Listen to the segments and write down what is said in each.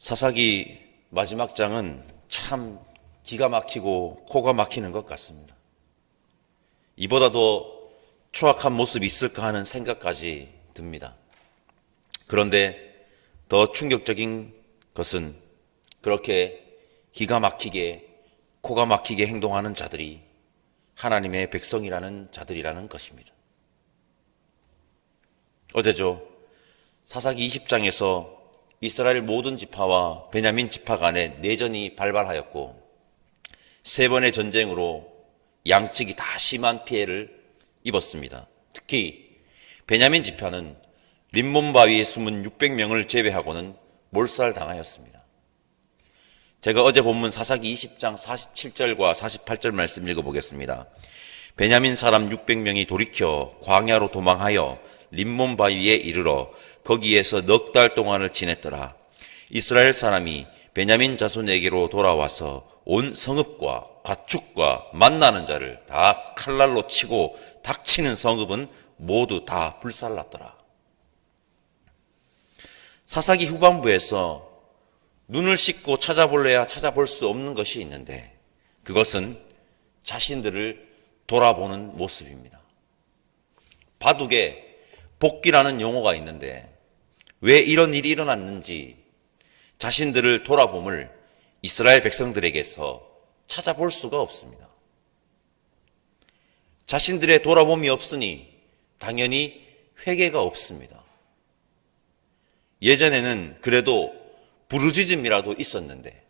사사기 마지막 장은 참 기가 막히고 코가 막히는 것 같습니다. 이보다도 추악한 모습이 있을까 하는 생각까지 듭니다. 그런데 더 충격적인 것은 그렇게 기가 막히게 코가 막히게 행동하는 자들이 하나님의 백성이라는 자들이라는 것입니다. 어제죠. 사사기 20장에서 이스라엘 모든 지파와 베냐민 지파 간에 내전이 발발하였고 세 번의 전쟁으로 양측이 다 심한 피해를 입었습니다. 특히 베냐민 지파는 림몬 바위에 숨은 600명을 제외하고는 몰살당하였습니다. 제가 어제 본문 사사기 20장 47절과 48절 말씀 읽어보겠습니다. 베냐민 사람 600명이 돌이켜 광야로 도망하여 림몬 바위에 이르러 거기에서 넉 달 동안을 지냈더라. 이스라엘 사람이 베냐민 자손에게로 돌아와서 온 성읍과 가축과 만나는 자를 다 칼날로 치고 닥치는 성읍은 모두 다 불살랐더라. 사사기 후반부에서 눈을 씻고 찾아볼래야 찾아볼 수 없는 것이 있는데 그것은 자신들을 돌아보는 모습입니다. 바둑에 복기라는 용어가 있는데 왜 이런 일이 일어났는지 자신들을 돌아봄을 이스라엘 백성들에게서 찾아볼 수가 없습니다. 자신들의 돌아봄이 없으니 당연히 회개가 없습니다. 예전에는 그래도 부르짖음이라도 있었는데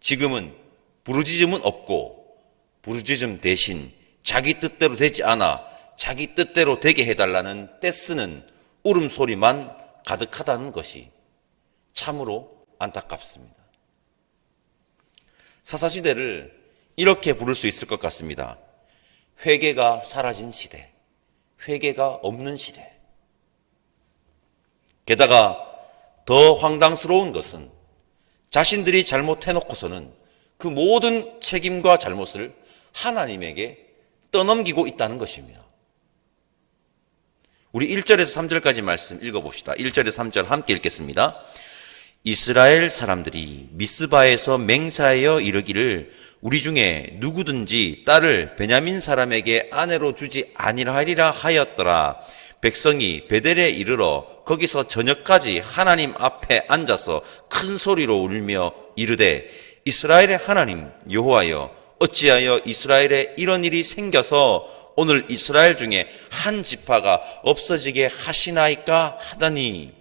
지금은 부르짖음은 없고 부르짖음 대신 자기 뜻대로 되지 않아 자기 뜻대로 되게 해달라는 떼쓰는 울음소리만 가득하다는 것이 참으로 안타깝습니다. 사사시대를 이렇게 부를 수 있을 것 같습니다. 회개가 사라진 시대, 회개가 없는 시대. 게다가 더 황당스러운 것은 자신들이 잘못해놓고서는 그 모든 책임과 잘못을 하나님에게 떠넘기고 있다는 것입니다. 우리 1절에서 3절까지 말씀 읽어봅시다. 1절에서 3절 함께 읽겠습니다. 이스라엘 사람들이 미스바에서 맹세하여 이르기를 우리 중에 누구든지 딸을 베냐민 사람에게 아내로 주지 아니하리라 하였더라. 백성이 베델에 이르러 거기서 저녁까지 하나님 앞에 앉아서 큰 소리로 울며 이르되 이스라엘의 하나님 여호와여 어찌하여 이스라엘에 이런 일이 생겨서 오늘 이스라엘 중에 한 지파가 없어지게 하시나이까 하더니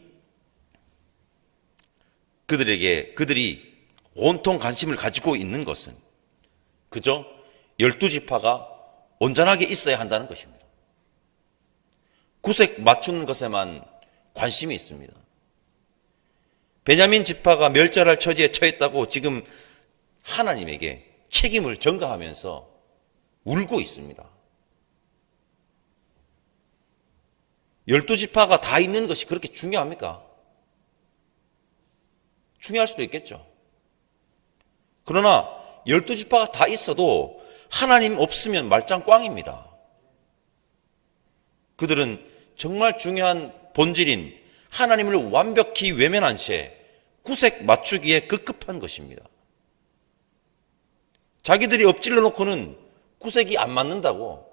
그들이 온통 관심을 가지고 있는 것은 그저 12지파가 온전하게 있어야 한다는 것입니다. 구색 맞추는 것에만 관심이 있습니다. 베냐민 지파가 멸절할 처지에 처했다고 지금 하나님에게 책임을 전가하면서 울고 있습니다. 12지파가 다 있는 것이 그렇게 중요합니까? 중요할 수도 있겠죠. 그러나 12지파가 다 있어도 하나님 없으면 말짱 꽝입니다. 그들은 정말 중요한 본질인 하나님을 완벽히 외면한 채 구색 맞추기에 급급한 것입니다. 자기들이 엎질러 놓고는 구색이 안 맞는다고,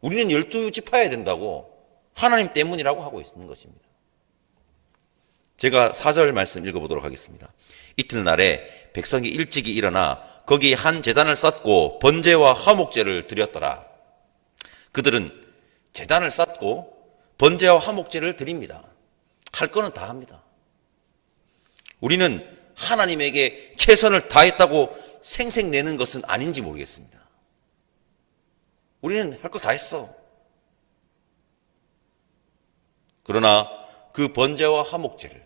우리는 12지파여야 된다고 하나님 때문이라고 하고 있는 것입니다. 제가 4절 말씀 읽어보도록 하겠습니다. 이튿날에 백성이 일찍이 일어나 거기 한 제단을 쌓고 번제와 화목제를 드렸더라. 그들은 제단을 쌓고 번제와 화목제를 드립니다. 할 거는 다 합니다. 우리는 하나님에게 최선을 다했다고 생색내는 것은 아닌지 모르겠습니다. 우리는 할 거 다 했어. 그러나 그 번제와 화목제를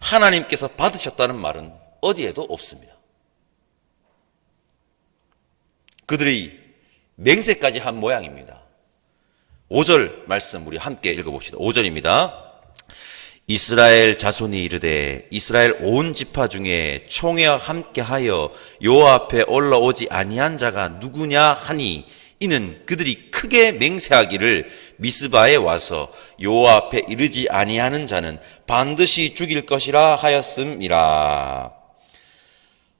하나님께서 받으셨다는 말은 어디에도 없습니다. 그들이 맹세까지 한 모양입니다. 5절 말씀 우리 함께 읽어봅시다. 5절입니다. 이스라엘 자손이 이르되 이스라엘 온 지파 중에 총회와 함께하여 여호와 앞에 올라오지 아니한 자가 누구냐 하니 이는 그들이 크게 맹세하기를 미스바에 와서 여호와 앞에 이르지 아니하는 자는 반드시 죽일 것이라 하였음이라.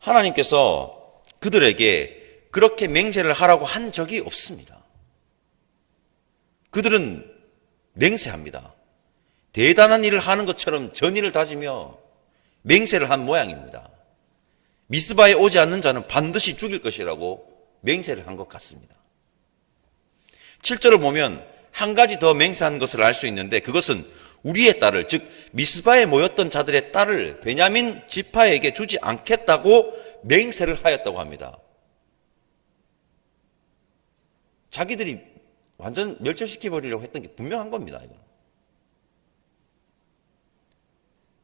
하나님께서 그들에게 그렇게 맹세를 하라고 한 적이 없습니다. 그들은 맹세합니다. 대단한 일을 하는 것처럼 전의를 다지며 맹세를 한 모양입니다. 미스바에 오지 않는 자는 반드시 죽일 것이라고 맹세를 한 것 같습니다. 7절을 보면 한 가지 더 맹세한 것을 알 수 있는데, 그것은 우리의 딸을, 즉 미스바에 모였던 자들의 딸을 베냐민 지파에게 주지 않겠다고 맹세를 하였다고 합니다. 자기들이 완전 멸절시켜버리려고 했던 게 분명한 겁니다. 이건.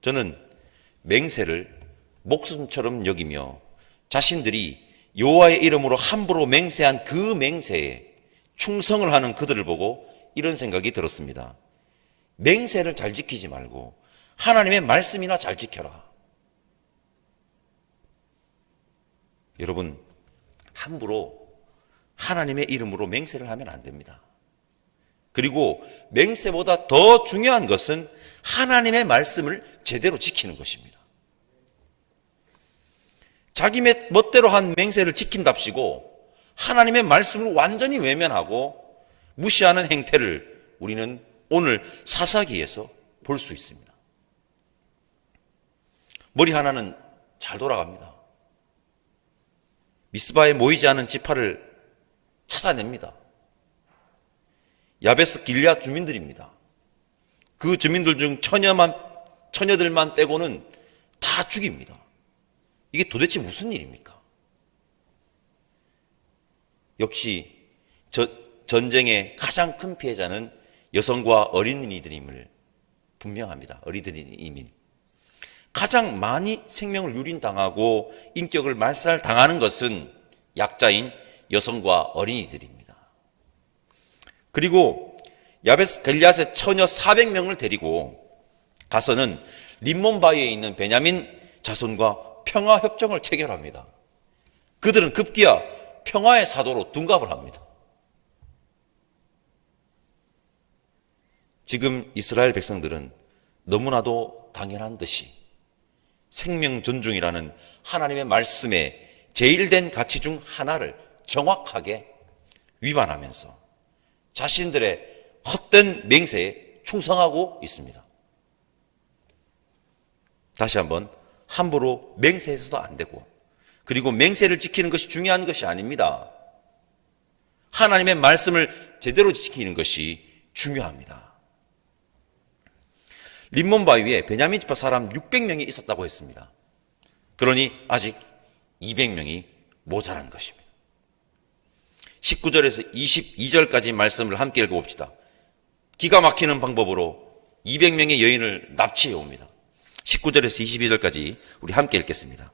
저는 맹세를 목숨처럼 여기며 자신들이 여호와의 이름으로 함부로 맹세한 그 맹세에 충성을 하는 그들을 보고 이런 생각이 들었습니다. 맹세를 잘 지키지 말고 하나님의 말씀이나 잘 지켜라. 여러분, 함부로 하나님의 이름으로 맹세를 하면 안 됩니다. 그리고 맹세보다 더 중요한 것은 하나님의 말씀을 제대로 지키는 것입니다. 자기 멋대로 한 맹세를 지킨답시고 하나님의 말씀을 완전히 외면하고 무시하는 행태를 우리는 오늘 사사기에서 볼 수 있습니다. 머리 하나는 잘 돌아갑니다. 미스바에 모이지 않은 지파를 찾아냅니다. 야베스 길앗 주민들입니다. 그 주민들 중 처녀들만 빼고는 다 죽입니다. 이게 도대체 무슨 일입니까? 역시 전쟁의 가장 큰 피해자는 여성과 어린이들임을 분명합니다. 어린이들이 가장 많이 생명을 유린당하고 인격을 말살당하는 것은 약자인 여성과 어린이들입니다. 그리고 야베스 길앗의 처녀 400명을 데리고 가서는 림몬 바위에 있는 베냐민 자손과 평화협정을 체결합니다. 그들은 급기야 평화의 사도로 둔갑을 합니다. 지금 이스라엘 백성들은 너무나도 당연한 듯이 생명 존중이라는 하나님의 말씀의 제일된 가치 중 하나를 정확하게 위반하면서 자신들의 헛된 맹세에 충성하고 있습니다. 다시 한번, 함부로 맹세해서도 안 되고, 그리고 맹세를 지키는 것이 중요한 것이 아닙니다. 하나님의 말씀을 제대로 지키는 것이 중요합니다. 림몬 바위에 베냐민 지파 사람 600명이 있었다고 했습니다. 그러니 아직 200명이 모자란 것입니다. 19절에서 22절까지 말씀을 함께 읽어봅시다. 기가 막히는 방법으로 200명의 여인을 납치해 옵니다. 19절에서 22절까지 우리 함께 읽겠습니다.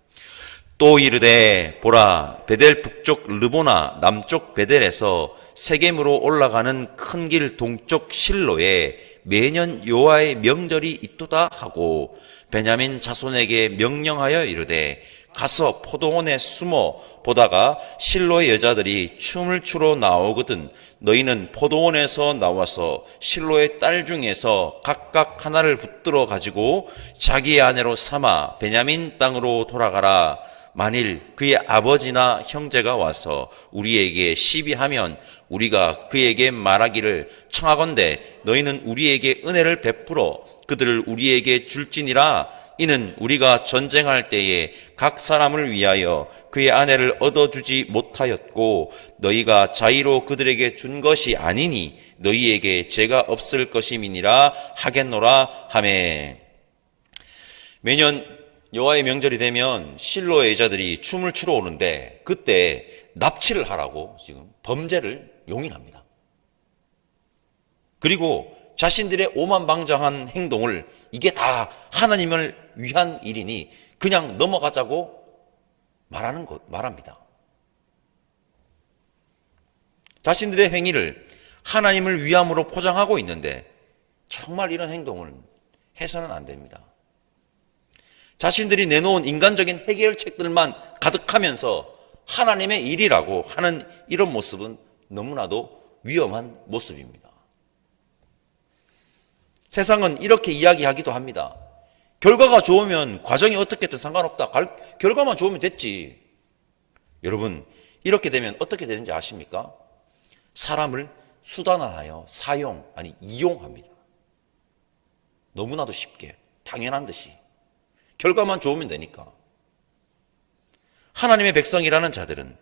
또 이르되 보라, 베델 북쪽 르보나 남쪽 베델에서 세겜으로 올라가는 큰 길 동쪽 실로에 매년 여호와의 명절이 있도다 하고 베냐민 자손에게 명령하여 이르되 가서 포도원에 숨어 보다가 실로의 여자들이 춤을 추러 나오거든 너희는 포도원에서 나와서 실로의 딸 중에서 각각 하나를 붙들어 가지고 자기의 아내로 삼아 베냐민 땅으로 돌아가라. 만일 그의 아버지나 형제가 와서 우리에게 시비하면 우리가 그에게 말하기를 청하건대 너희는 우리에게 은혜를 베풀어 그들을 우리에게 줄지니라. 이는 우리가 전쟁할 때에 각 사람을 위하여 그의 아내를 얻어주지 못하였고 너희가 자의로 그들에게 준 것이 아니니 너희에게 죄가 없을 것임이니라 하겠노라 하매. 매년 여호와의 명절이 되면 실로의 여자들이 춤을 추러 오는데 그때 납치를 하라고 지금 범죄를 용인합니다. 그리고 자신들의 오만방자한 행동을 이게 다 하나님을 위한 일이니 그냥 넘어가자고 말합니다. 자신들의 행위를 하나님을 위함으로 포장하고 있는데 정말 이런 행동을 해서는 안 됩니다. 자신들이 내놓은 인간적인 해결책들만 가득하면서 하나님의 일이라고 하는 이런 모습은 너무나도 위험한 모습입니다. 세상은 이렇게 이야기하기도 합니다. 결과가 좋으면 과정이 어떻게든 상관없다. 결과만 좋으면 됐지. 여러분, 이렇게 되면 어떻게 되는지 아십니까? 사람을 수단화하여 이용합니다. 너무나도 쉽게, 당연한 듯이. 결과만 좋으면 되니까. 하나님의 백성이라는 자들은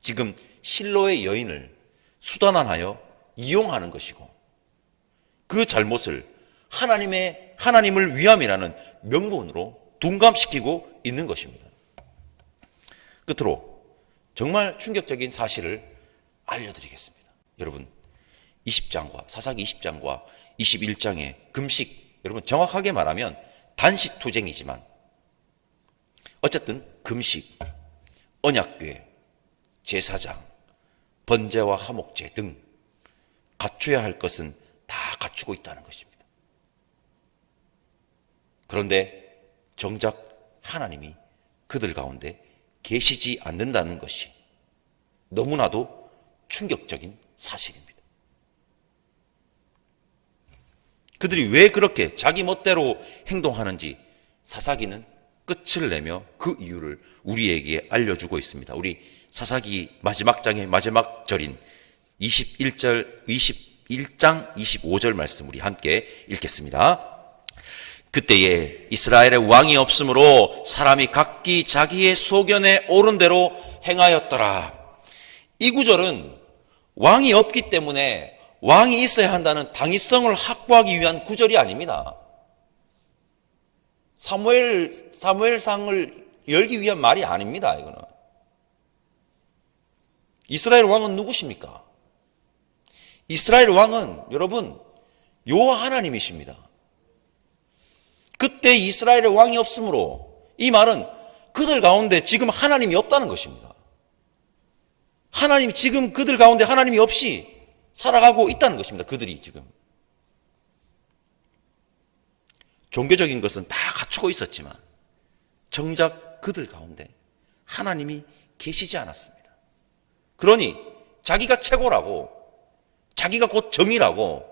지금 실로의 여인을 수단화하여 이용하는 것이고, 그 잘못을 하나님을 위함이라는 명분으로 둔감시키고 있는 것입니다. 끝으로 정말 충격적인 사실을 알려드리겠습니다. 여러분, 20장과 사사기 20장과 21장의 금식, 여러분 정확하게 말하면 단식투쟁이지만 어쨌든 금식, 언약궤, 제사장, 번제와 화목제 등 갖춰야 할 것은 다 갖추고 있다는 것입니다. 그런데 정작 하나님이 그들 가운데 계시지 않는다는 것이 너무나도 충격적인 사실입니다. 그들이 왜 그렇게 자기 멋대로 행동하는지 사사기는 끝을 내며 그 이유를 우리에게 알려주고 있습니다. 우리 사사기 마지막 장의 마지막 절인 21장 25절 말씀 우리 함께 읽겠습니다. 그때에 이스라엘의 왕이 없으므로 사람이 각기 자기의 소견에 옳은 대로 행하였더라. 이 구절은 왕이 없기 때문에 왕이 있어야 한다는 당위성을 확보하기 위한 구절이 아닙니다. 사무엘상을 열기 위한 말이 아닙니다. 이거는. 이스라엘 왕은 누구십니까? 이스라엘 왕은 여러분 여호와 하나님이십니다. 그때 이스라엘의 왕이 없으므로, 이 말은 그들 가운데 지금 하나님이 없다는 것입니다. 지금 그들 가운데 하나님이 없이 살아가고 있다는 것입니다. 그들이 지금. 종교적인 것은 다 갖추고 있었지만 정작 그들 가운데 하나님이 계시지 않았습니다. 그러니 자기가 최고라고, 자기가 곧 정의라고,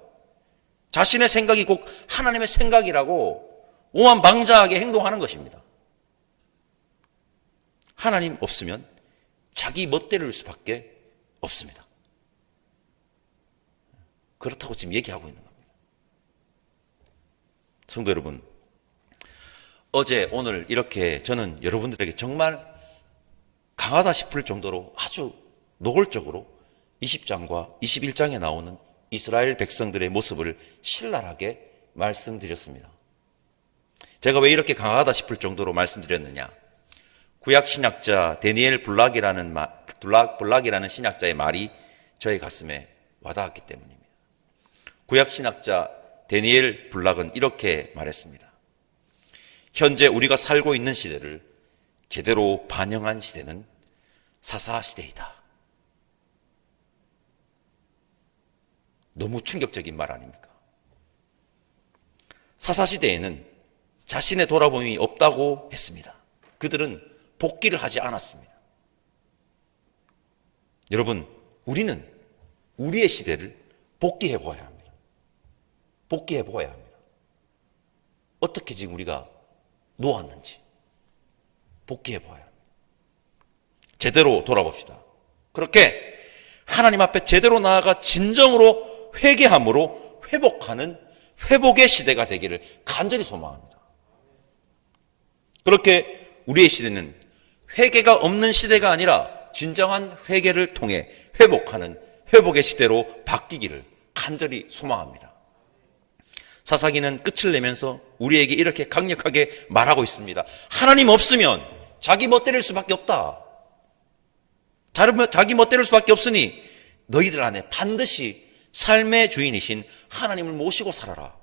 자신의 생각이 곧 하나님의 생각이라고 오만방자하게 행동하는 것입니다. 하나님 없으면 자기 멋대로일 수밖에 없습니다. 그렇다고 지금 얘기하고 있는 겁니다. 성도 여러분, 어제 오늘 이렇게 저는 여러분들에게 정말 강하다 싶을 정도로 아주 노골적으로 20장과 21장에 나오는 이스라엘 백성들의 모습을 신랄하게 말씀드렸습니다. 제가 왜 이렇게 강하다 싶을 정도로 말씀드렸느냐? 구약 신학자 데니엘 블락이라는 신학자의 말이 저의 가슴에 와닿았기 때문입니다. 구약 신학자 데니엘 블락은 이렇게 말했습니다. 현재 우리가 살고 있는 시대를 제대로 반영한 시대는 사사시대이다. 너무 충격적인 말 아닙니까? 사사시대에는 자신의 돌아봄이 없다고 했습니다. 그들은 복귀를 하지 않았습니다. 여러분, 우리는 우리의 시대를 복귀해 보아야 합니다. 복귀해 보아야 합니다. 어떻게 지금 우리가 놓았는지 복귀해 보아야 합니다. 제대로 돌아봅시다. 그렇게 하나님 앞에 제대로 나아가 진정으로 회개함으로 회복하는 회복의 시대가 되기를 간절히 소망합니다. 그렇게 우리의 시대는 회개가 없는 시대가 아니라 진정한 회개를 통해 회복하는 회복의 시대로 바뀌기를 간절히 소망합니다. 사사기는 끝을 내면서 우리에게 이렇게 강력하게 말하고 있습니다. 하나님 없으면 자기 멋대로일 수밖에 없다. 자기 멋대로일 수밖에 없으니 너희들 안에 반드시 삶의 주인이신 하나님을 모시고 살아라.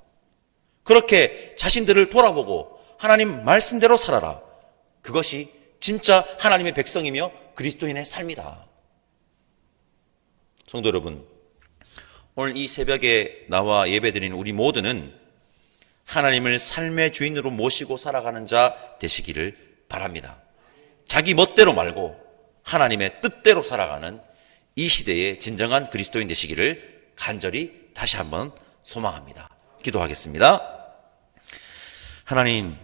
그렇게 자신들을 돌아보고 하나님 말씀대로 살아라. 그것이 진짜 하나님의 백성이며 그리스도인의 삶이다. 성도 여러분, 오늘 이 새벽에 나와 예배드리는 우리 모두는 하나님을 삶의 주인으로 모시고 살아가는 자 되시기를 바랍니다. 자기 멋대로 말고 하나님의 뜻대로 살아가는 이 시대의 진정한 그리스도인 되시기를 간절히 다시 한번 소망합니다. 기도하겠습니다. 하나님,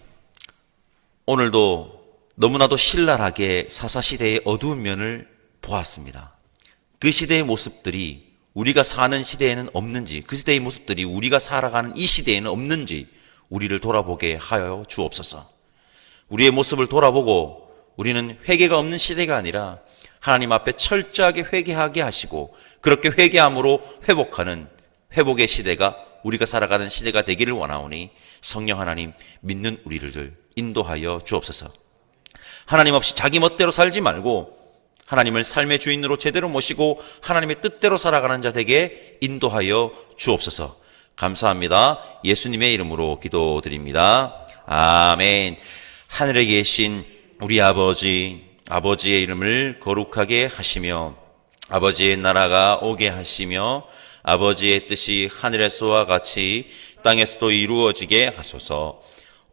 오늘도 너무나도 신랄하게 사사시대의 어두운 면을 보았습니다. 그 시대의 모습들이 우리가 사는 시대에는 없는지, 그 시대의 모습들이 우리가 살아가는 이 시대에는 없는지 우리를 돌아보게 하여 주옵소서. 우리의 모습을 돌아보고 우리는 회개가 없는 시대가 아니라 하나님 앞에 철저하게 회개하게 하시고 그렇게 회개함으로 회복하는 회복의 시대가 우리가 살아가는 시대가 되기를 원하오니 성령 하나님, 믿는 우리를 인도하여 주옵소서. 하나님 없이 자기 멋대로 살지 말고 하나님을 삶의 주인으로 제대로 모시고 하나님의 뜻대로 살아가는 자 되게 인도하여 주옵소서. 감사합니다. 예수님의 이름으로 기도드립니다. 아멘. 하늘에 계신 우리 아버지, 아버지의 이름을 거룩하게 하시며 아버지의 나라가 오게 하시며 아버지의 뜻이 하늘에서와 같이 땅에서도 이루어지게 하소서.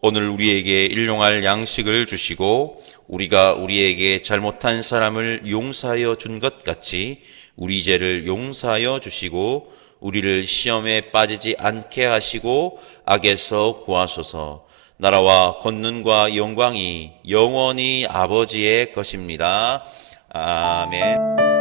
오늘 우리에게 일용할 양식을 주시고 우리가 우리에게 잘못한 사람을 용서하여 준 것 같이 우리 죄를 용서하여 주시고 우리를 시험에 빠지지 않게 하시고 악에서 구하소서. 나라와 권능과 영광이 영원히 아버지의 것입니다. 아멘.